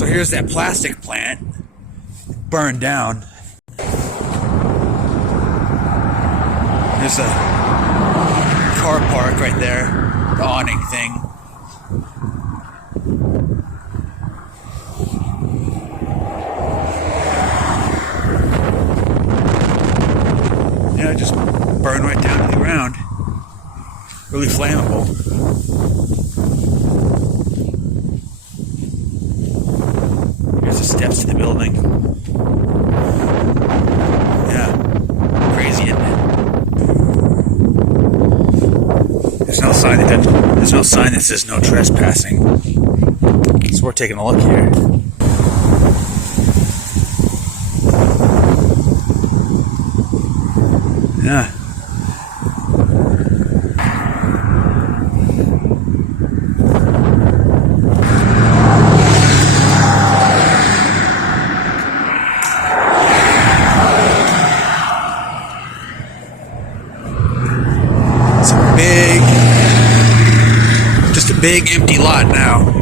So here's that plastic plant burned down. There's a car park right there, the awning thing. Yeah, just burned right down to the ground. Really flammable. Here's the steps to the building. Yeah, crazy, isn't it? There's no sign that says no trespassing. So we're taking a look here. Yeah. It's a big empty lot now.